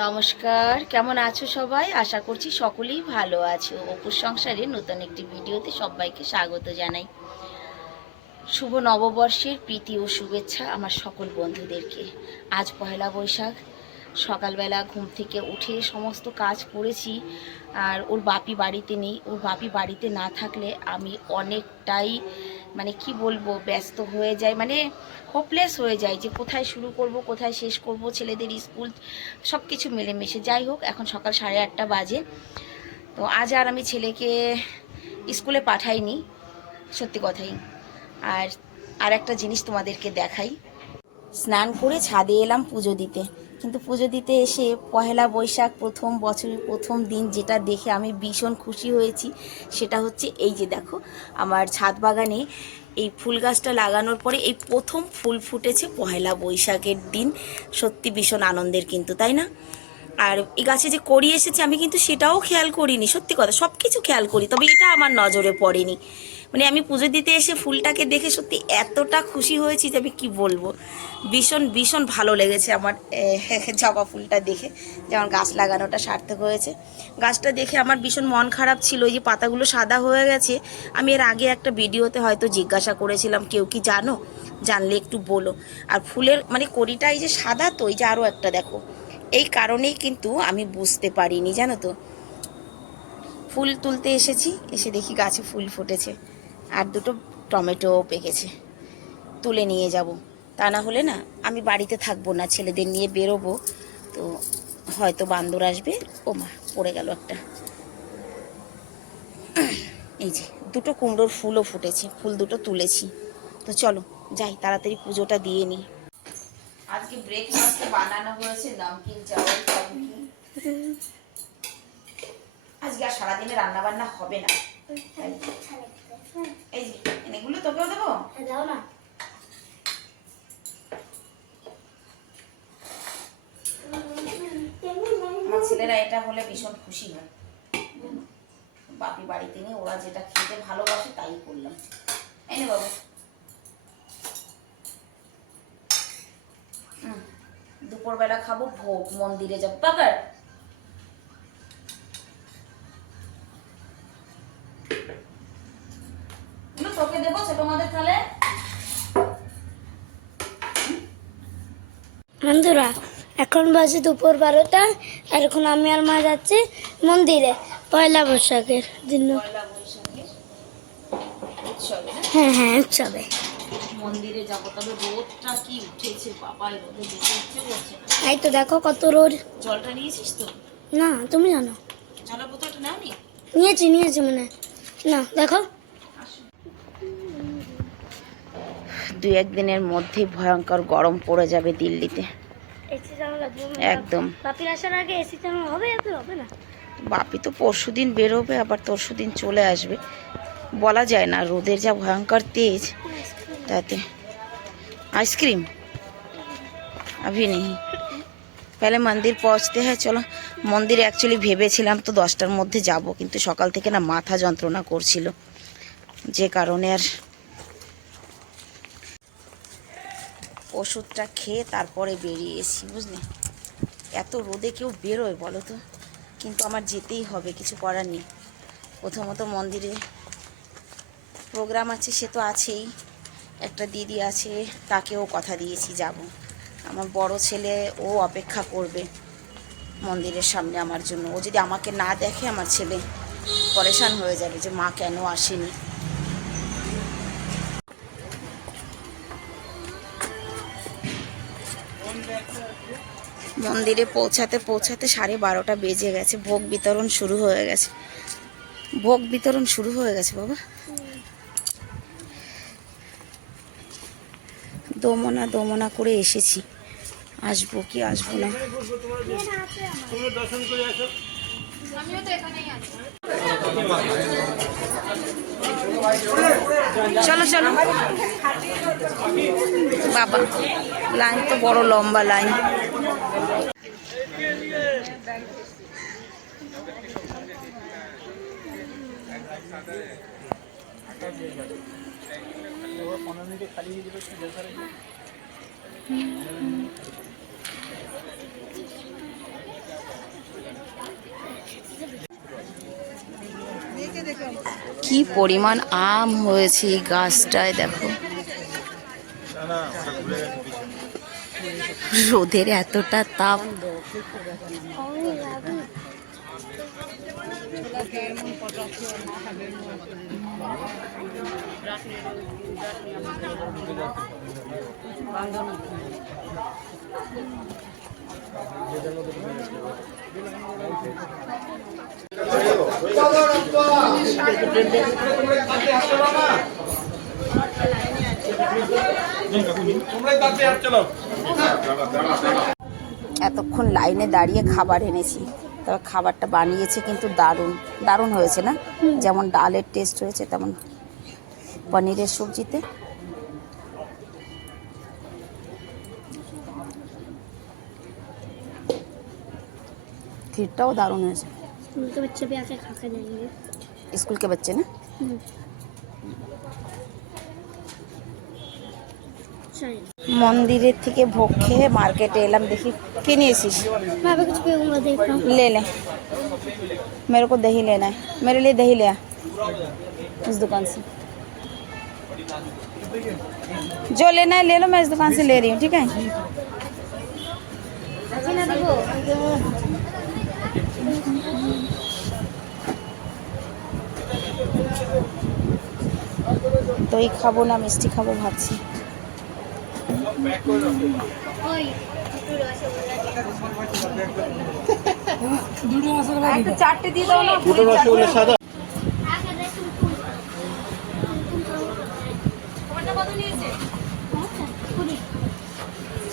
নমস্কার, কেমন আছো সবাই? আশা করছি সকলেই ভালো আছো। অপুর সংসারে নতুন একটি ভিডিওতে সবাইকে স্বাগত জানাই। শুভ নববর্ষের প্রীতি ও শুভেচ্ছা আমার সকল বন্ধুদেরকে। আজ পহেলা বৈশাখ। সকালবেলা ঘুম থেকে উঠে সমস্ত কাজ করেছি, আর ওর বাপি বাড়িতে নেই। ওর বাপি বাড়িতে না থাকলে আমি অনেকটাই কি বলবো, ব্যস্ত হয়ে যাই, হোপলেস হয়ে যায় যে কোথায় শুরু করব কোথায় শেষ করব, ছেলেদের স্কুল সব কিছু মিলেমিশে। যাই হোক, এখন সকাল 8:30 বাজে। তো আজ আর আমি ছেলেকে স্কুলে পাঠাইনি, সত্যি কথাই। আর আর একটা জিনিস তোমাদেরকে দেখাই। স্নান করে ছাদে এলাম পুজো দিতে, কিন্তু পুজো দিতে এসে পহেলা বৈশাখ প্রথম বছরের প্রথম দিন যেটা দেখে আমি ভীষণ খুশি হয়েছি সেটা হচ্ছে এই যে দেখো, আমার ছাদ বাগানে এই ফুল গাছটা লাগানোর পরে এই প্রথম ফুল ফুটেছে পহেলা বৈশাখের দিন। সত্যি ভীষণ আনন্দের কিন্তু, তাই না? আর এই গাছে যে কড়ি এসেছে আমি কিন্তু সেটাও খেয়াল করিনি, সত্যি কথা। সব কিছু খেয়াল করি, তবে এটা আমার নজরে পড়েনি। আমি পুজো দিতে এসে ফুলটাকে দেখে সত্যি এতটা খুশি হয়েছি যে আমি কি বলবো। ভীষণ ভীষণ ভালো লেগেছে আমার জবা ফুলটা দেখে, যেমন গাছ লাগানোটা সার্থক হয়েছে। গাছটা দেখে আমার ভীষণ মন খারাপ ছিল, এই যে পাতাগুলো সাদা হয়ে গেছে। আমি এর আগে একটা ভিডিওতে হয়তো জিজ্ঞাসা করেছিলাম, কেউ কি জানো? জানলে একটু বলো। আর ফুলের কড়িটা এই যে সাদা, তো এই যে আরও একটা দেখো, এই কারণেই কিন্তু আমি বুঝতে পারিনি, জানো তো। ফুল তুলতে এসেছি, এসে দেখি গাছে ফুল ফুটেছে, আর দুটো টমেটো পেকেছে। তুলে নিয়ে যাব, তা না হলে না আমি বাড়িতে থাকবো না, ছেলেদের নিয়ে বেরোবো। তো হয়তো বান্দর আসবে। ও মা, পড়ে গেল একটা। এই যে দুটো কুমড়োর ফুলও ফুটেছে, ফুল দুটো তুলেছি। তো চলো যাই, তাড়াতাড়ি পুজোটা দিয়ে নিই। আজকে ব্রেকফাস্টে বানানো হয়েছে নমকিন চাওয়াল। আজকে আর সারাদিনে রান্না বান্না হবে না। এই যে এগুলো তোকেও দেবো, দাও না। আমার ছেলেরা এটা হলে ভীষণ খুশি হয়। বাপি বাড়িতে নিয়ে ওরা যেটা খেতে ভালোবাসে তাই করলাম। এনে বাবু, দুপুরবেলা খাবো ভোগ, মন্দিরে যাবো। পাকার তোকে দেবো ছোট মাদের থালে। বন্ধুরা, এখন বাজে দুপুর 12টা, আর এখন আমি আর মা যাচ্ছি মন্দিরে পয়লা বৈশাখের দিন। হ্যাঁ হ্যাঁ, উৎসবে মন্দিরে যাবো, তবে রোদটা কি উঠেছে বাবা, রোদে যেতে ইচ্ছে করছে না। এই তো দেখো কত রোদ। জলটা নিয়েছিস তো? না, তুমি জানো? জলের বোতলটা নাওনি? নিয়েছি মানে না, দেখো। 2-1 দিনের মধ্যেই ভয়ঙ্কর গরম পড়ে যাবে দিল্লিতে, একদম। বাপির আসার আগে এসি চালানো হবে? হবে না। বাপি তো পরশুদিন বেরোবে, আবার তরশুদিন চলে আসবে, বলা যায় না। রোদের যা ভয়ঙ্কর তেজ, তাতে। आइसक्रीम अभी नहीं, पहले मंदिर पहुंचते हैं। चलो मंदिर एक्चुअली ভেবেছিলাম তো 10টার মধ্যে যাব, কিন্তু সকাল থেকে না মাথা যন্ত্রণা করছিল, যে কারণে আর ওষুধটা খেয়ে তারপরে বেরিয়ে এসেছি, বুঝলে। এত রোদে কেউ বেরোয় বলো তো? কিন্তু আমার যেতেই হবে, কিছু করার নেই। প্রথমত মন্দিরে প্রোগ্রাম আছে, সে তো আছেই। একটা দিদি আছে, তাকেও কথা দিয়েছি যাব। আমার বড় ছেলে, ও অপেক্ষা করবে মন্দিরের সামনে আমার জন্য। ও যদি আমাকে না দেখে আমার ছেলে পরেশান হয়ে যাবে যে মা কেন আসেনি। মন্দিরে পৌঁছাতে 12:30 বেজে গেছে। ভোগ বিতরণ শুরু হয়ে গেছে, বাবা। দোমনা করে এসেছি, আসবো কি আসবো না। চলো চলো বাবা, লাইন তো বড় লম্বা লাইন। কি পরিমাণ আম হয়েছে এই গাছটায়, দেখো। রোদের এতটা তাপ। এতক্ষণ লাইনে দাঁড়িয়ে খাবার এনেছি, তবে খাবারটা বানিয়েছে কিন্তু দারুণ দারুণ হয়েছে না? যেমন ডালের টেস্ট হয়েছে তেমন পনিরের সবজিতে। खीरटाও दारुण হয়েছে। स्कूल के बच्चे भी आके खा के जाएंगे। स्कूल के बच्चे ना? मंदिर থেকে ভোগ খেয়ে মার্কেটে এলাম, দেখি কি নিয়েছিস? मैं भी कुछ पीऊंगा, देखता हूँ। ले ले, मेरे को दही लेना है, मेरे लिए दही ले आ इस दुकान से। जो लेना है ले लो, मैं इस दुकान से ले रही हूँ, ठीक है? দই খাবো না মিষ্টি খাবো ভাবছি। চারটে দিয়ে দাও না। দুটো রসগোল্লা সাদা।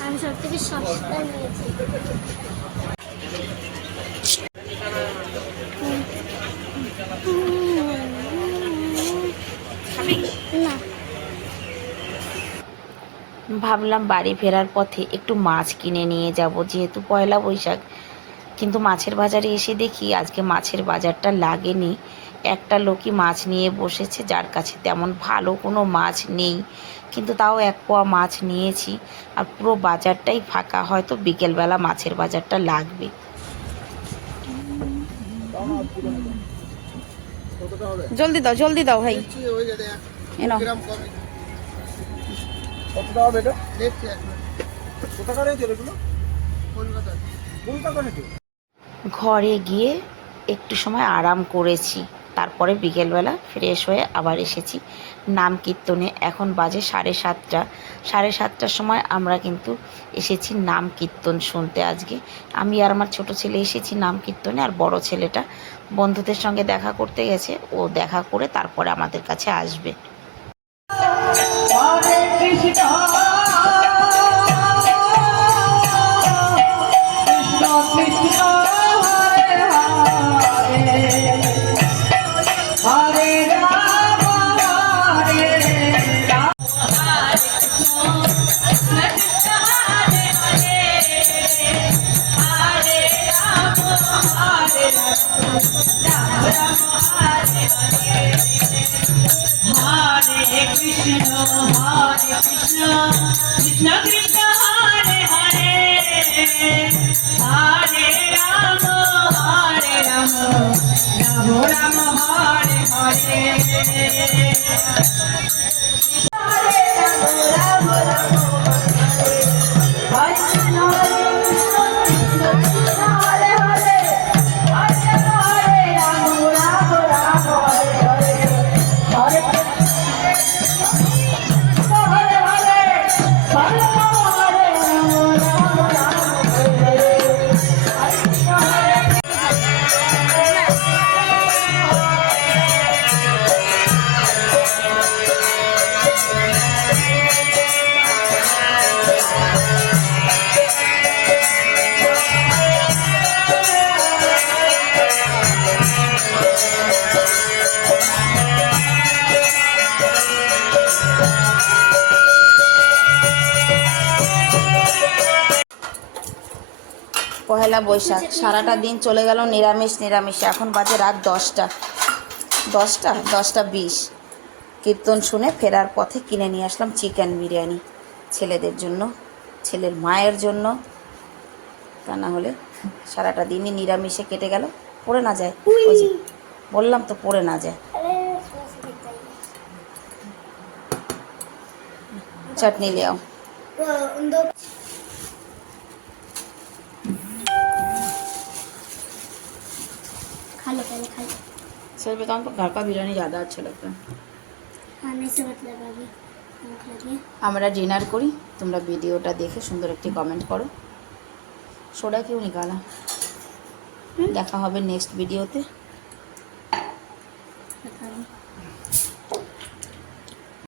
আমি সব থেকে সস্তা নিয়েছি। না, ভাবলাম বাড়ি ফেরার পথে একটু মাছ কিনে নিয়ে যাব, যেহেতু পয়লা বৈশাখ। কিন্তু মাছের বাজারে এসে দেখি আজকে মাছের বাজারটা লাগেনি। একটা লোকই মাছ নিয়ে বসেছে, যার কাছে তেমন ভালো কোনো মাছ নেই, কিন্তু তাও এক পোয়া মাছ নিয়েছি। আর পুরো বাজারটাই ফাঁকা, হয়তো বিকেলবেলা মাছের বাজারটা লাগবে। জলদি দাও জলদি দাও ভাই। ঘরে গিয়ে একটু সময় আরাম করেছি, তারপরে বিকেলবেলা ফ্রেশ হয়ে আবার এসেছি নাম কীর্তনে। এখন বাজে 7:30। 7:30টার সময় আমরা কিন্তু এসেছি নাম কীর্তন শুনতে। আজকে আমি আর আমার ছোট ছেলে এসেছি নাম কীর্তনে, আর বড় ছেলেটা বন্ধুদের সঙ্গে দেখা করতে গেছে, ও দেখা করে তারপরে আমাদের কাছে আসবে। পহেলা বৈশাখ সারাটা দিন চলে গেল নিরামিষে। এখন বাজে রাত 10:20। কীর্তন শুনে ফেরার পথে কিনে নিয়ে আসলাম চিকেন বিরিয়ানি ছেলেদের জন্য, ছেলের মায়ের জন্য। তা না হলে সারাটা দিনই নিরামিষে কেটে গেল। পড়ে না যায়, ওই যে বললাম তো পড়ে না যায়। अरे थोड़ा सा दिखता ही চাটনি ले आओ। वो उन दो खा लो पहले खा लो सच बताऊँ तो घर का बिरयानी ज़्यादा अच्छा लगता है। खाने से मतलब अभी भूख लगी আমরা ডিনার করি, তোমরা ভিডিওটা দেখে সুন্দর একটি কমেন্ট করো। সোডা क्यों निकाला? দেখা হবে নেক্সট ভিডিওতে।